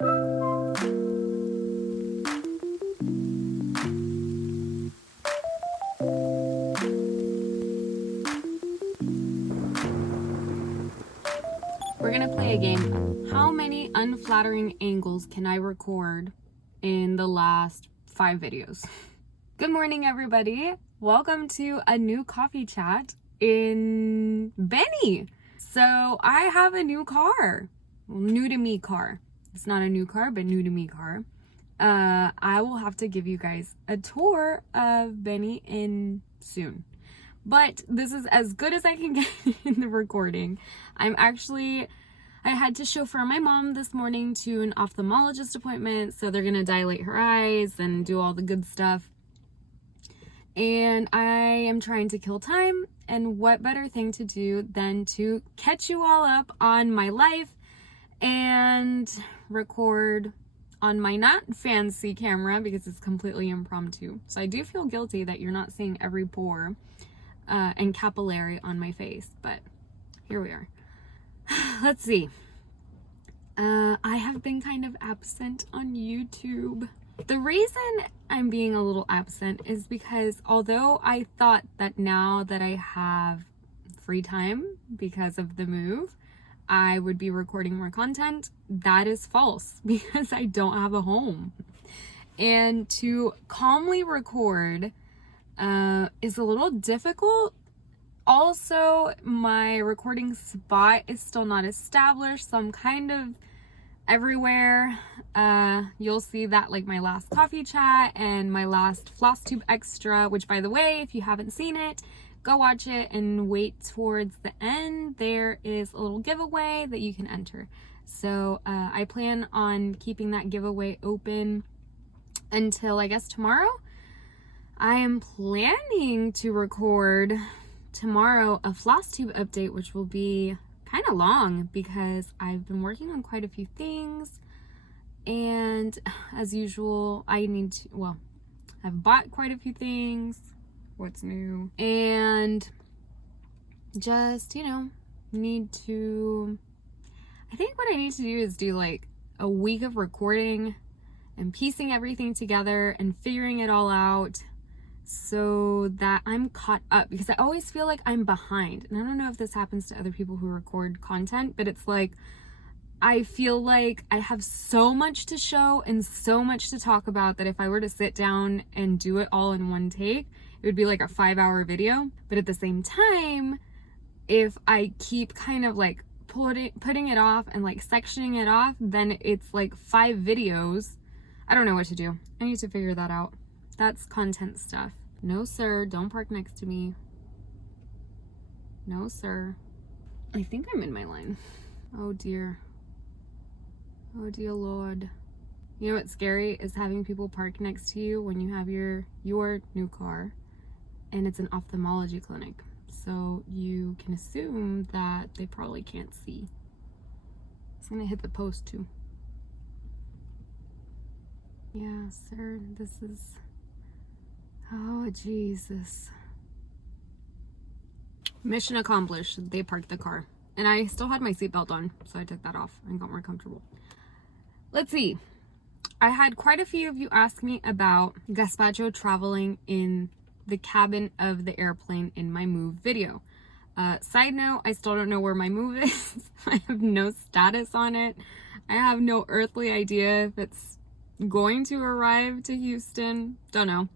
We're gonna play a game. How many unflattering angles can I record in the last 5 videos? Good morning, everybody. Welcome to a new coffee chat in Benny. So I have a new car. Well, new to me car. It's not a new car, but new to me car. I will have to give you guys a tour of Benny in soon. But this is as good as I can get in the recording. I had to chauffeur my mom this morning to an ophthalmologist appointment. So they're gonna dilate her eyes and do all the good stuff. And I am trying to kill time. And what better thing to do than to catch you all up on my life and record on my not fancy camera because it's completely impromptu. So I do feel guilty that you're not seeing every pore and capillary on my face, but here we are. Let's see. I have been kind of absent on YouTube. The reason I'm being a little absent is because although I thought that now that I have free time because of the move, I would be recording more content, that is false because I don't have a home. And to calmly record is a little difficult. Also, my recording spot is still not established, so I'm kind of everywhere. You'll see that like my last coffee chat and my last floss tube extra, which by the way, if you haven't seen it, go watch it and wait towards the end. There is a little giveaway that you can enter. So I plan on keeping that giveaway open until I guess tomorrow. I am planning to record tomorrow a floss tube update, which will be kind of long because I've been working on quite a few things, and as usual I've bought quite a few things. What's new? And just, need to, I think what I need to do is do like a week of recording and piecing everything together and figuring it all out so that I'm caught up, because I always feel like I'm behind. And I don't know if this happens to other people who record content, but it's like I feel like I have so much to show and so much to talk about that if I were to sit down and do it all in one take, it would be like a 5-hour video. But at the same time, if I keep kind of like putting it off and like sectioning it off, then it's like 5 videos. I don't know what to do. I need to figure that out. That's content stuff. No, sir, don't park next to me. No, sir. I think I'm in my line. Oh dear. Oh dear Lord. You know what's scary is having people park next to you when you have your new car and it's an ophthalmology clinic. So you can assume that they probably can't see. It's gonna hit the post too. Yeah, sir, this is, oh Jesus. Mission accomplished. They parked the car. And I still had my seatbelt on, so I took that off and got more comfortable. Let's see. I had quite a few of you ask me about gazpacho traveling in the cabin of the airplane in my move video. Side note, I still don't know where my move is. I have no status on it. I have no earthly idea if it's going to arrive to Houston. Don't know.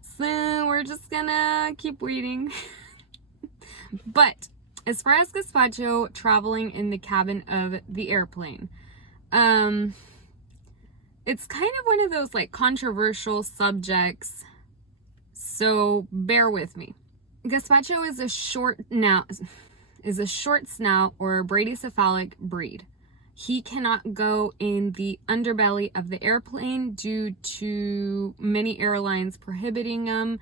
So we're just gonna keep waiting. But as far as gazpacho traveling in the cabin of the airplane, it's kind of one of those like controversial subjects, so bear with me. Gazpacho is a short snout or bradycephalic breed. He cannot go in the underbelly of the airplane due to many airlines prohibiting them.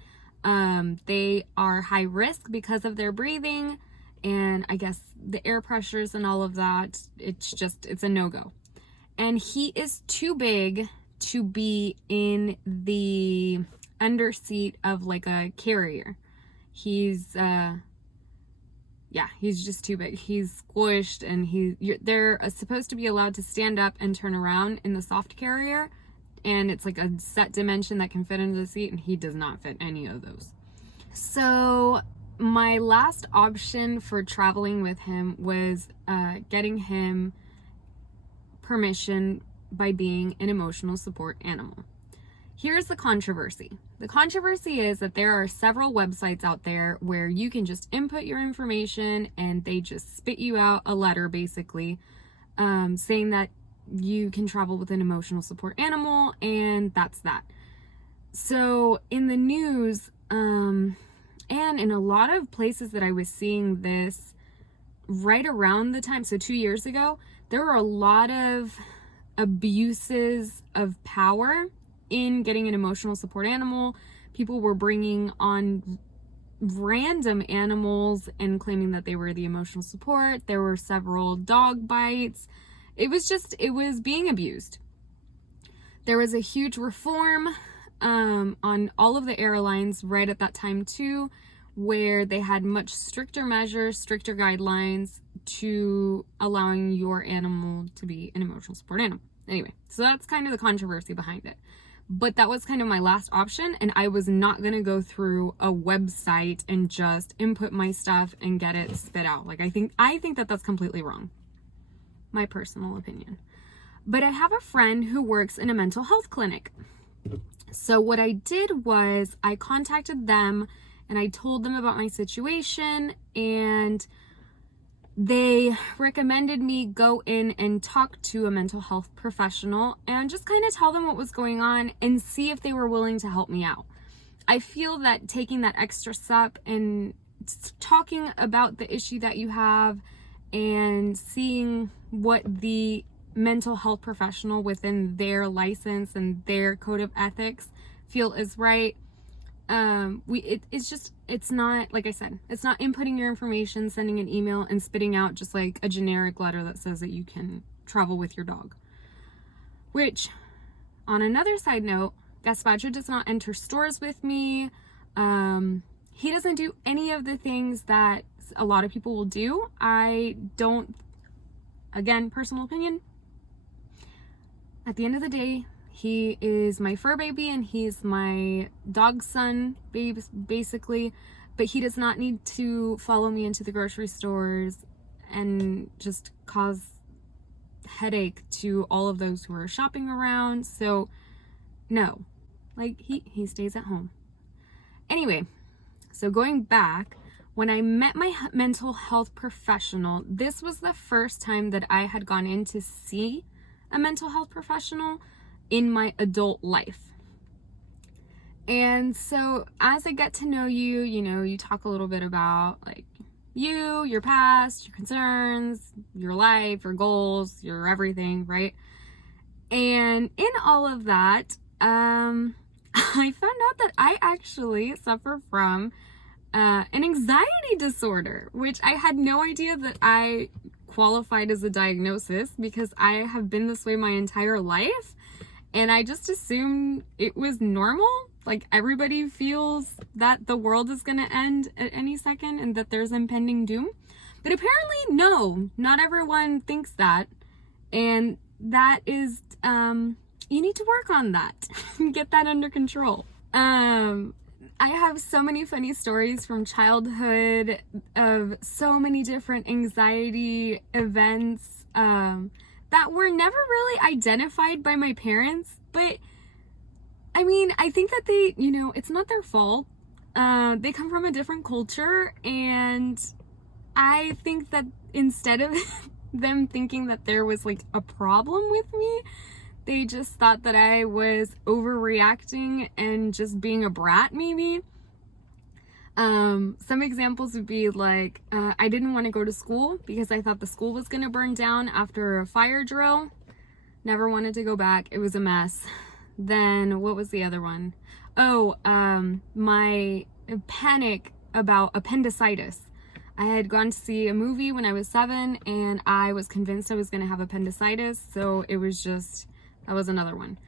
They are high risk because of their breathing, and I guess the air pressures and all of that. It's a no-go. And he is too big to be in the underseat of like a carrier. He's yeah, he's just too big. He's squished, and they're supposed to be allowed to stand up and turn around in the soft carrier, and it's like a set dimension that can fit into the seat, and he does not fit any of those. So my last option for traveling with him was getting him permission by being an emotional support animal. Here's the controversy. The controversy is that there are several websites out there where you can just input your information and they just spit you out a letter, basically, saying that you can travel with an emotional support animal, and that's that. So in the news, and in a lot of places that I was seeing this right around the time, so 2 years ago, there were a lot of abuses of power in getting an emotional support animal. People were bringing on random animals and claiming that they were the emotional support. There were several dog bites. It was being abused. There was a huge reform on all of the airlines right at that time too, where they had much stricter measures, stricter guidelines to allowing your animal to be an emotional support animal. Anyway, so that's kind of the controversy behind it. But that was kind of my last option, and I was not going to go through a website and just input my stuff and get it spit out. Like, I think that that's completely wrong. My personal opinion. But I have a friend who works in a mental health clinic. So what I did was I contacted them and I told them about my situation, and they recommended me go in and talk to a mental health professional and just kind of tell them what was going on and see if they were willing to help me out. I feel that taking that extra step and talking about the issue that you have and seeing what the mental health professional within their license and their code of ethics feel is right. It's not, like I said, it's not inputting your information, sending an email, and spitting out just like a generic letter that says that you can travel with your dog. Which, on another side note, Gaspacho does not enter stores with me. He doesn't do any of the things that a lot of people will do. I don't, again, personal opinion. At the end of the day, he is my fur baby and he's my dog son, basically, but he does not need to follow me into the grocery stores and just cause headache to all of those who are shopping around. So no, like he stays at home. Anyway, so going back, when I met my mental health professional, this was the first time that I had gone in to see a mental health professional in my adult life. And so as I get to know you, you talk a little bit about like you, your past, your concerns, your life, your goals, your everything, right? And in all of that, I found out that I actually suffer from an anxiety disorder, which I had no idea that I qualified as a diagnosis, because I have been this way my entire life. And I just assumed it was normal. Like, everybody feels that the world is going to end at any second and that there's impending doom. But apparently, no, not everyone thinks that. And that is, you need to work on that and get that under control. I have so many funny stories from childhood of so many different anxiety events, that were never really identified by my parents. But I mean, I think that they, it's not their fault. They come from a different culture, and I think that instead of them thinking that there was like a problem with me, they just thought that I was overreacting and just being a brat, maybe. Some examples would be like, I didn't want to go to school because I thought the school was going to burn down after a fire drill. Never wanted to go back. It was a mess. Then what was the other one? Oh, my panic about appendicitis. I had gone to see a movie when I was 7 and I was convinced I was going to have appendicitis. So it was just, that was another one.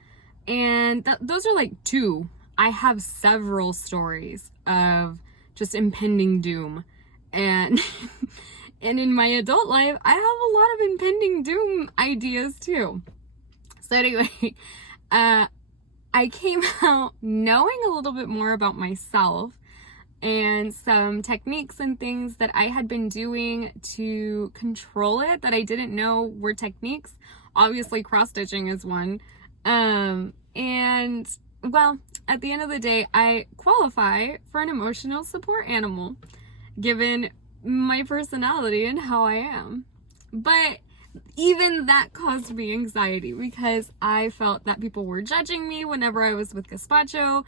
And those are like 2. I have several stories of just impending doom. And and in my adult life, I have a lot of impending doom ideas too. So anyway, I came out knowing a little bit more about myself and some techniques and things that I had been doing to control it that I didn't know were techniques. Obviously, cross-stitching is one. And well, at the end of the day, I qualify for an emotional support animal, given my personality and how I am. But even that caused me anxiety because I felt that people were judging me whenever I was with gazpacho.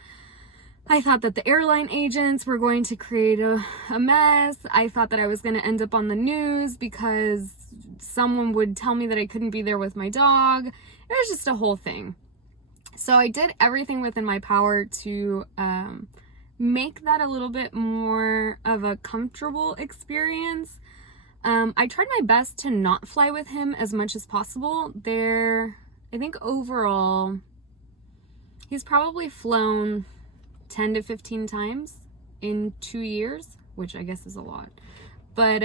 I thought that the airline agents were going to create a mess. I thought that I was going to end up on the news because someone would tell me that I couldn't be there with my dog. It was just a whole thing. So I did everything within my power to make that a little bit more of a comfortable experience. I tried my best to not fly with him as much as possible. I think overall, he's probably flown 10 to 15 times in 2 years, which I guess is a lot. But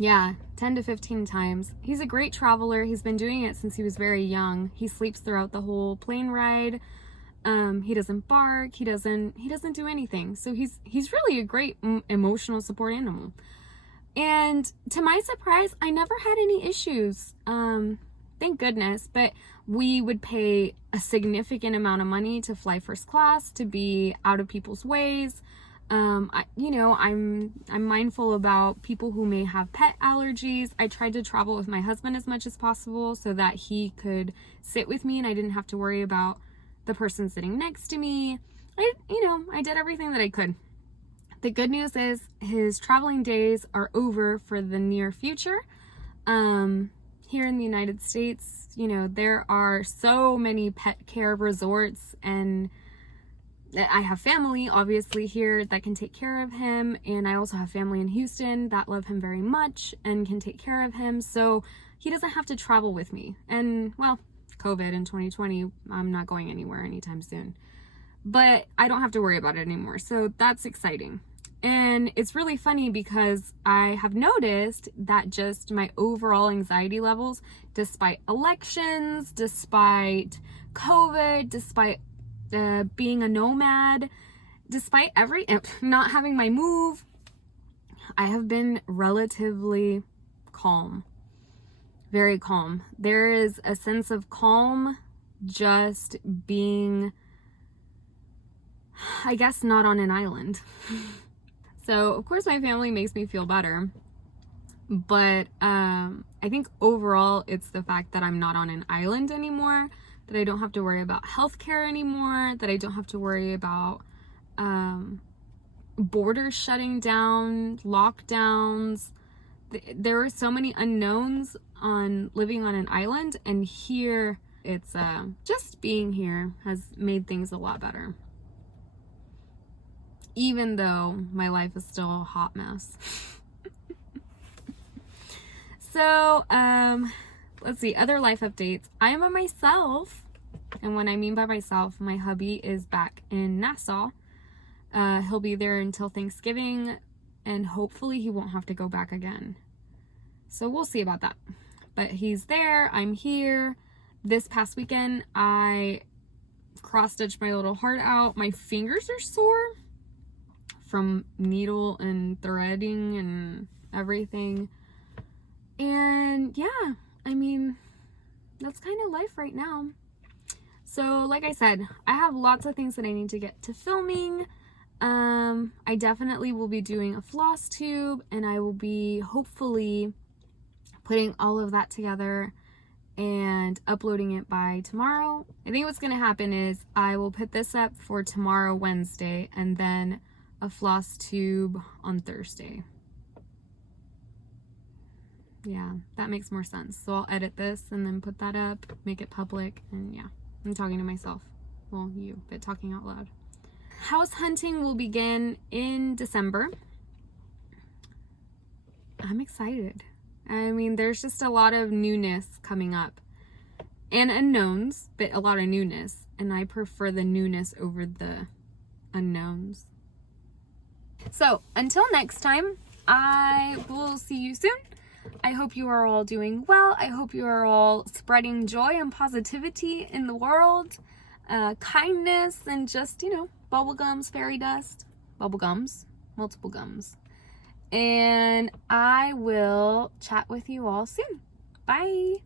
yeah, 10 to 15 times. He's a great traveler. He's been doing it since he was very young. He sleeps throughout the whole plane ride. He doesn't bark. He doesn't do anything. So he's really a great emotional support animal. And to my surprise, I never had any issues. Thank goodness. But we would pay a significant amount of money to fly first class, to be out of people's ways. I'm mindful about people who may have pet allergies. I tried to travel with my husband as much as possible so that he could sit with me and I didn't have to worry about the person sitting next to me. I did everything that I could. The good news is his traveling days are over for the near future. Here in the United States, there are so many pet care resorts, and I have family obviously here that can take care of him, and I also have family in Houston that love him very much and can take care of him, so he doesn't have to travel with me. And well, COVID in 2020, I'm not going anywhere anytime soon, but I don't have to worry about it anymore, so that's exciting. And it's really funny because I have noticed that just my overall anxiety levels, despite elections, despite COVID, despite being a nomad, despite not having my move, I have been relatively calm, very calm. There is a sense of calm just being, I guess, not on an island. So, of course, my family makes me feel better, but I think overall it's the fact that I'm not on an island anymore, that I don't have to worry about healthcare anymore, that I don't have to worry about borders shutting down, lockdowns. There are so many unknowns on living on an island, and here it's just being here has made things a lot better. Even though my life is still a hot mess. So, let's see, other life updates. I am by myself, and when I mean by myself, my hubby is back in Nassau. He'll be there until Thanksgiving, and hopefully he won't have to go back again. So we'll see about that. But he's there, I'm here. This past weekend, I cross-stitched my little heart out. My fingers are sore from needle and threading and everything. And yeah, I mean, that's kind of life right now. So like I said, I have lots of things that I need to get to filming. I definitely will be doing a floss tube, and I will be hopefully putting all of that together and uploading it by tomorrow. I think what's going to happen is I will put this up for tomorrow, Wednesday, and then a floss tube on Thursday. Yeah, that makes more sense. So I'll edit this and then put that up, make it public, and yeah, I'm talking to myself. Well, you, but talking out loud. House hunting will begin in December. I'm excited. I mean, there's just a lot of newness coming up and unknowns, but a lot of newness, and I prefer the newness over the unknowns. So until next time, I will see you soon. I hope you are all doing well. I hope you are all spreading joy and positivity in the world, kindness, and just, you know, bubble gums, fairy dust, bubble gums, multiple gums. And I will chat with you all soon. Bye.